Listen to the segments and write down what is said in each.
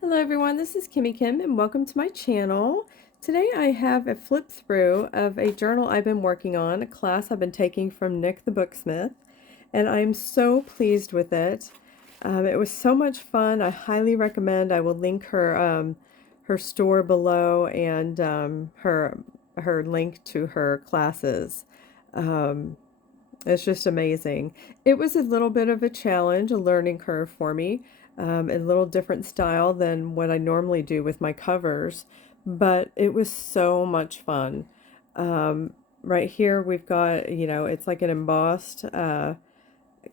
Hello everyone, this is Kimmy Kim and welcome to my channel. Today I have a flip through of a journal I've been working on, a class I've been taking from Nik the Booksmith, and I'm so pleased with it. It was so much fun. I highly recommend. I will link her store below and her link to her classes. Um, it's just amazing. It was a little bit of a challenge, a learning curve for me, a little different style than what I normally do with my covers, but it was so much fun. Right here we've got, it's like an embossed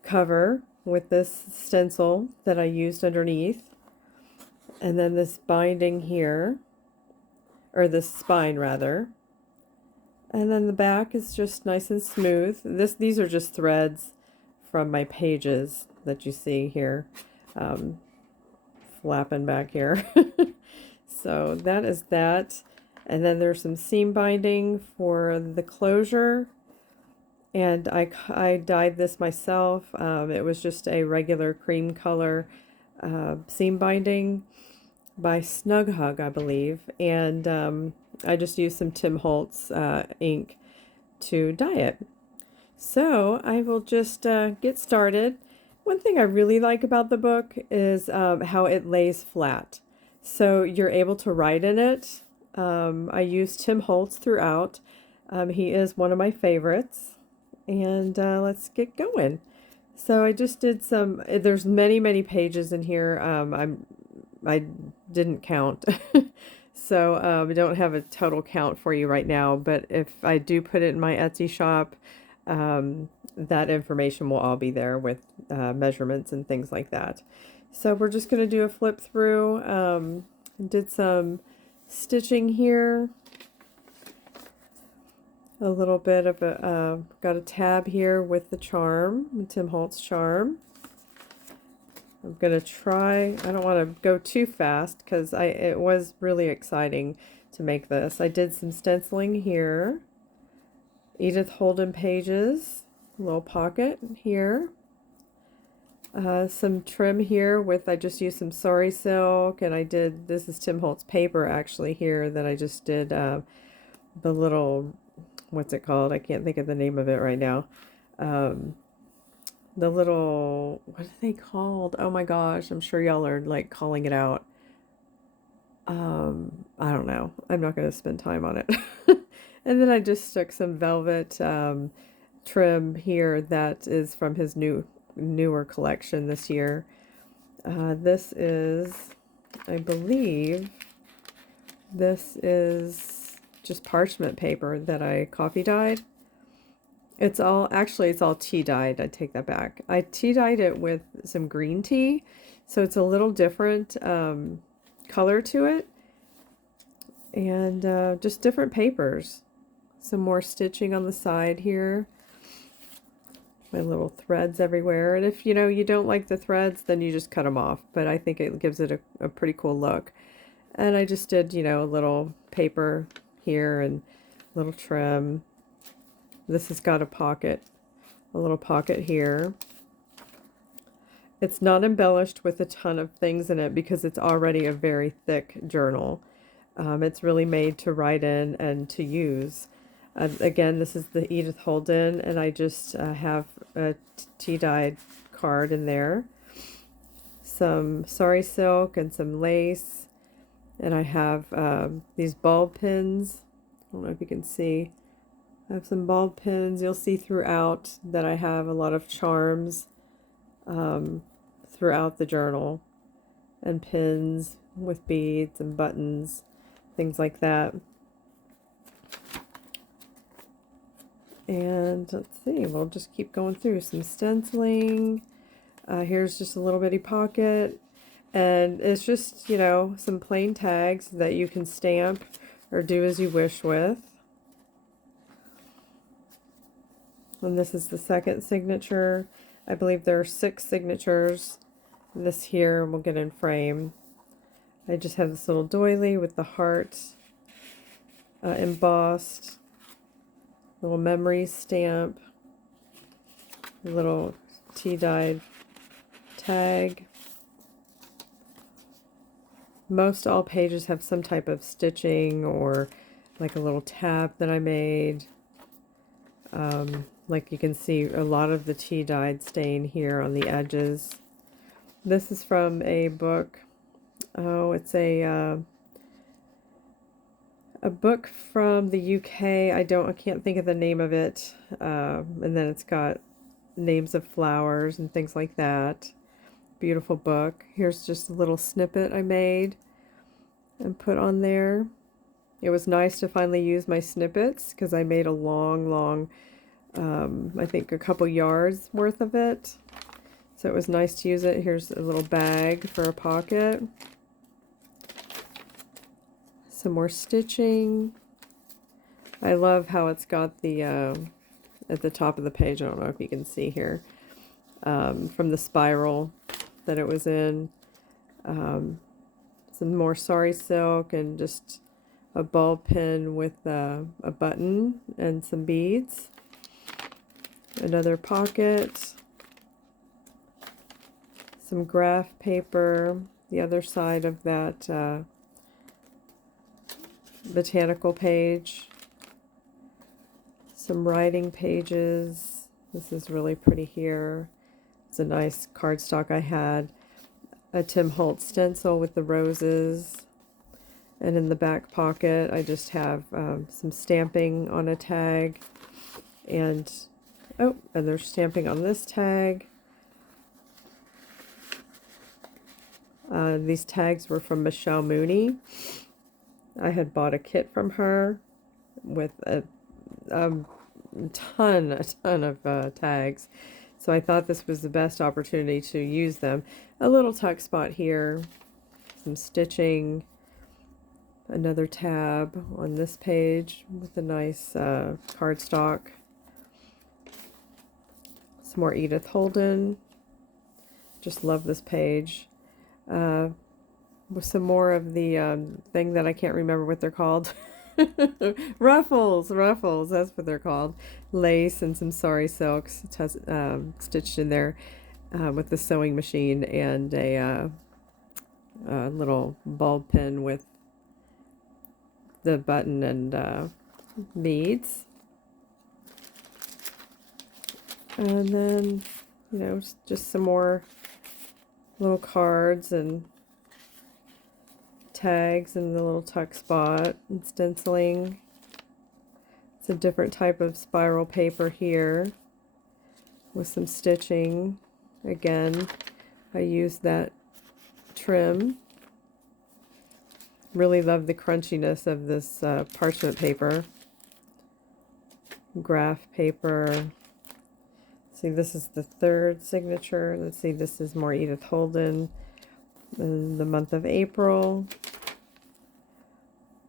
cover with this stencil that I used underneath, and then this binding here, or this spine rather. And then the back is just nice and smooth. These are just threads from my pages that you see here, um, flapping back here. So that is that. And then there's some seam binding for the closure. And I dyed this myself. It was just a regular cream color seam binding by Snug Hug, I believe. And I just used some Tim Holtz ink to dye it. So I will just get started. One thing I really like about the book is how it lays flat. So you're able to write in it. I use Tim Holtz throughout. He is one of my favorites. And let's get going. So I just did some, there's many pages in here. I didn't count. So I don't have a total count for you right now, but if I do put it in my Etsy shop, that information will all be there with measurements and things like that. So we're just going to do a flip through. Did some stitching here. A little bit of a, got a tab here with the charm, Tim Holtz charm. I'm going to try, I don't want to go too fast because it was really exciting to make this. I did some stenciling here. Edith Holden pages, a little pocket here. Some trim here with, I just used some sari silk, and this is Tim Holtz paper actually here that I just did the little, what's it called? I can't think of the name of it right now. The little, what are they called? Oh my gosh, I'm sure y'all are like calling it out. I don't know. I'm not going to spend time on it. And then I just stuck some velvet trim here that is from his newer collection this year. This is, I believe, this is just parchment paper that I coffee dyed. It's all tea dyed. I take that back. I tea dyed it with some green tea, so it's a little different color to it, and just different papers. Some more stitching on the side here. My little threads everywhere, and if you don't like the threads, then you just cut them off, but I think it gives it a pretty cool look. And I just did a little paper here and little trim. This has got a little pocket here. It's not embellished with a ton of things in it because it's already a very thick journal. It's really made to write in and to use. Again, this is the Edith Holden, and I just have a tea-dyed card in there. Some sari silk and some lace. And I have these bulb pins. I don't know if you can see. I have some bulb pins. You'll see throughout that I have a lot of charms throughout the journal, and pins with beads and buttons, things like that. And let's see, we'll just keep going through some stenciling. Here's just a little bitty pocket, and it's just some plain tags that you can stamp or do as you wish with. And this is the second signature. I believe there are 6 signatures. This here will get in frame. I just have this little doily with the heart embossed, little memory stamp, little tea dyed tag. Most all pages have some type of stitching or like a little tab that I made. Like you can see a lot of the tea dyed stain here on the edges. This is from a book. Oh, it's a book from the UK. I can't think of the name of it. And then it's got names of flowers and things like that. Beautiful book. Here's just a little snippet I made and put on there. It was nice to finally use my snippets because I made a long, I think a couple yards worth of it. So it was nice to use it. Here's a little bag for a pocket. Some more stitching. I love how it's got the, at the top of the page, I don't know if you can see here, from the spiral that it was in. Some more sari silk and just a ball pin with a button and some beads. Another pocket. Some graph paper. The other side of that botanical page. Some writing pages. This is really pretty here. It's a nice cardstock I had. A Tim Holtz stencil with the roses. And in the back pocket, I just have some stamping on a tag. And, oh, and there's stamping on this tag. These tags were from Michelle Mooney. I had bought a kit from her with a ton of tags. So I thought this was the best opportunity to use them. A little tuck spot here, some stitching, another tab on this page with a nice cardstock. Some more Edith Holden. Just love this page. With some more of the thing that I can't remember what they're called. Ruffles, that's what they're called. Lace and some sari silks stitched in there with the sewing machine, and a little ball pin with the button and beads. And then, you know, just some more little cards and tags in the little tuck spot and stenciling. It's a different type of spiral paper here with some stitching. Again, I used that trim. Really love the crunchiness of this parchment paper. Graph paper. See, this is the third signature. Let's see, this is more Edith Holden in the month of April.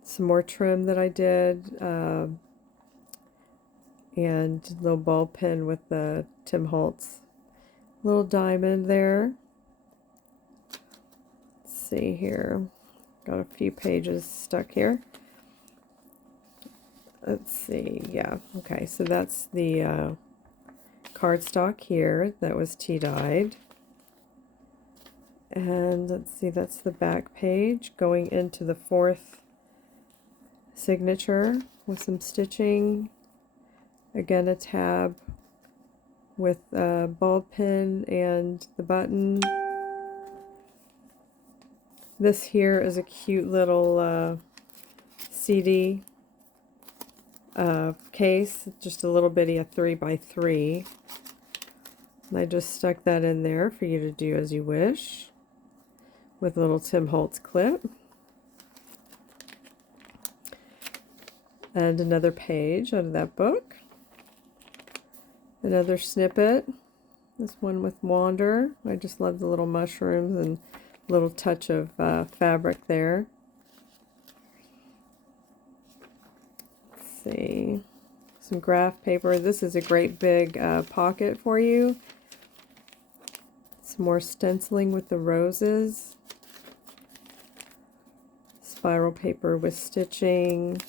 Some more trim that I did, and little ball pin with the Tim Holtz little diamond there. Let's see here, got a few pages stuck here. Let's see, yeah, okay, so that's the cardstock here that was tea dyed. And let's see, that's the back page going into the fourth signature with some stitching. Again, a tab with a ball pin and the button. This here is a cute little CD case, just a little bitty, a 3x3. And I just stuck that in there for you to do as you wish, with a little Tim Holtz clip. And another page out of that book. Another snippet. This one with Wander. I just love the little mushrooms and little touch of fabric there. Let's see. Some graph paper. This is a great big pocket for you. Some more stenciling with the roses. Spiral paper with stitching.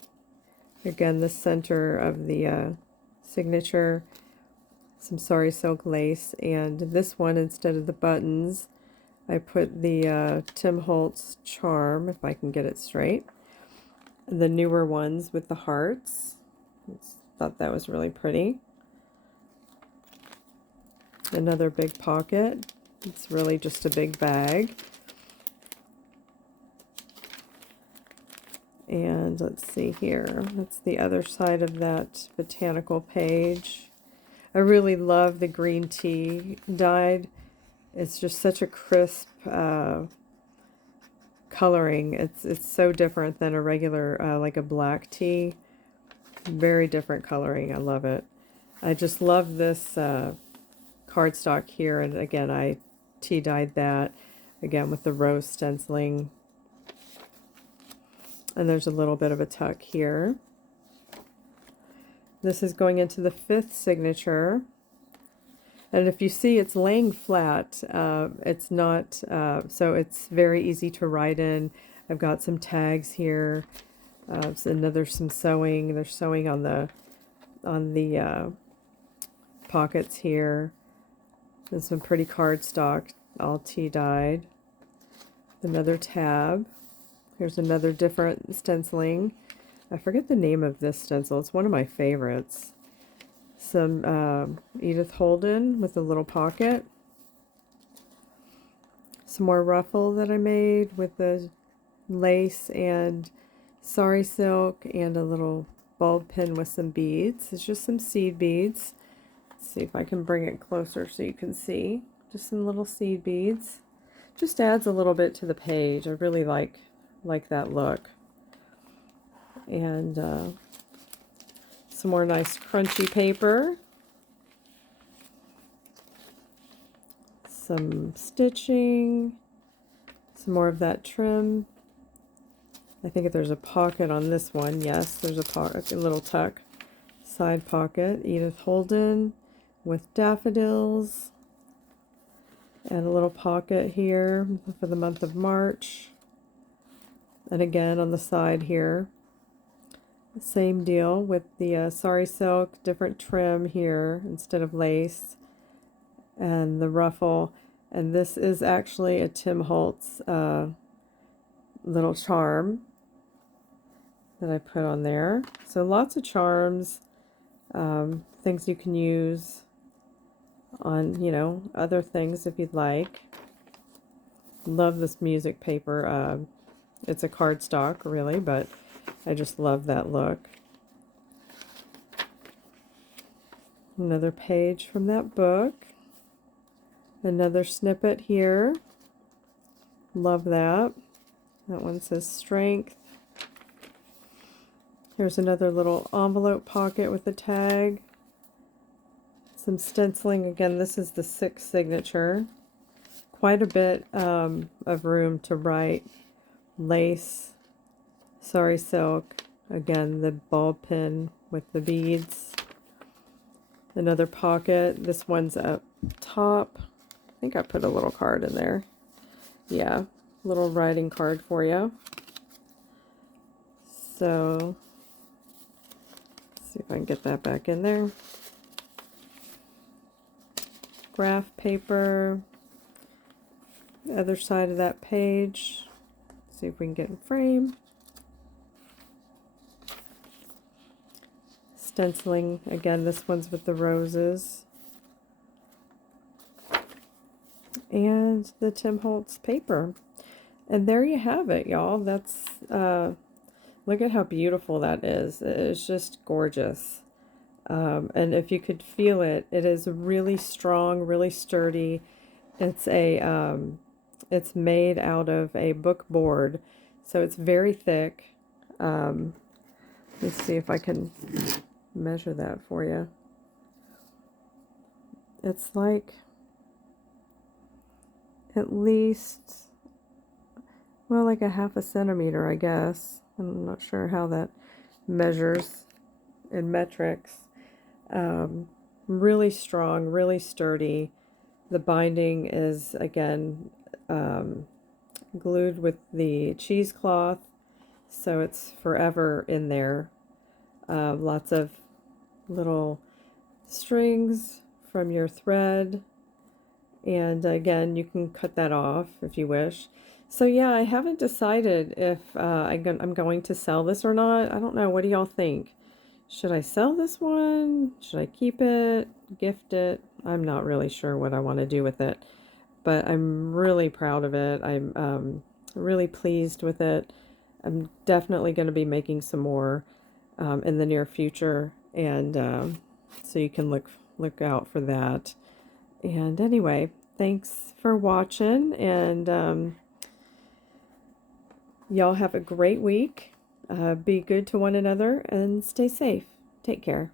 Again, the center of the signature. Some sari silk lace, and this one, instead of the buttons, I put the Tim Holtz charm, if I can get it straight. The newer ones with the hearts. Thought that was really pretty. Another big pocket. It's really just a big bag. And let's see here. That's the other side of that botanical page. I really love the green tea dyed. It's just such a crisp coloring. It's so different than a regular like a black tea. Very different coloring. I love it. I just love this cardstock here, and again I tea dyed that again with the rose stenciling. And there's a little bit of a tuck here. This is going into the 5th signature. And if you see, it's laying flat. It's not, so it's very easy to write in. I've got some tags here. There's some sewing. There's sewing on the pockets here. There's some pretty cardstock, all tea dyed. Another tab. Here's another different stenciling. I forget the name of this stencil. It's one of my favorites. Some Edith Holden with a little pocket. Some more ruffle that I made with the lace and sari silk and a little bulb pin with some beads. It's just some seed beads. Let's see if I can bring it closer so you can see. Just some little seed beads. Just adds a little bit to the page. I really like that look. And some more nice crunchy paper. Some stitching. Some more of that trim. I think if there's a pocket on this one, yes, there's a little tuck. Side pocket. Edith Holden with daffodils. And a little pocket here for the month of March. And again on the side here, same deal with the sari silk, different trim here instead of lace, and the ruffle. And this is actually a Tim Holtz little charm that I put on there. So lots of charms, things you can use on, you know, other things if you'd like. Love this music paper. It's a cardstock, really, but I just love that look. Another page from that book. Another snippet here. Love that. That one says strength. Here's another little envelope pocket with a tag. Some stenciling. Again, this is the 6th signature. Quite a bit of room to write. Lace, sari silk, again the bulb pin with the beads. Another pocket. This one's up top. I think I put a little card in there. Yeah, little writing card for you. So, let's see if I can get that back in there. Graph paper. The other side of that page. See if we can get in frame. Stenciling, again, this one's with the roses. And the Tim Holtz paper. And there you have it, y'all. That's, look at how beautiful that is. It's just gorgeous. And if you could feel it, it is really strong, really sturdy. It's it's made out of a book board, so it's very thick. Let's see if I can measure that for you. It's like at least, well, like a half a centimeter, I guess. I'm not sure how that measures in metrics. Really strong, really sturdy. The binding is, again, glued with the cheesecloth, so it's forever in there. Lots of little strings from your thread, And again, you can cut that off if you wish. So yeah, I haven't decided if I'm going to sell this or not. I don't know. What do y'all think? Should I sell this one? Should I keep it? Gift it? I'm not really sure what I want to do with it, but I'm really proud of it. I'm really pleased with it. I'm definitely going to be making some more in the near future, and so you can look out for that. And anyway, thanks for watching, and y'all have a great week. Be good to one another and stay safe. Take care.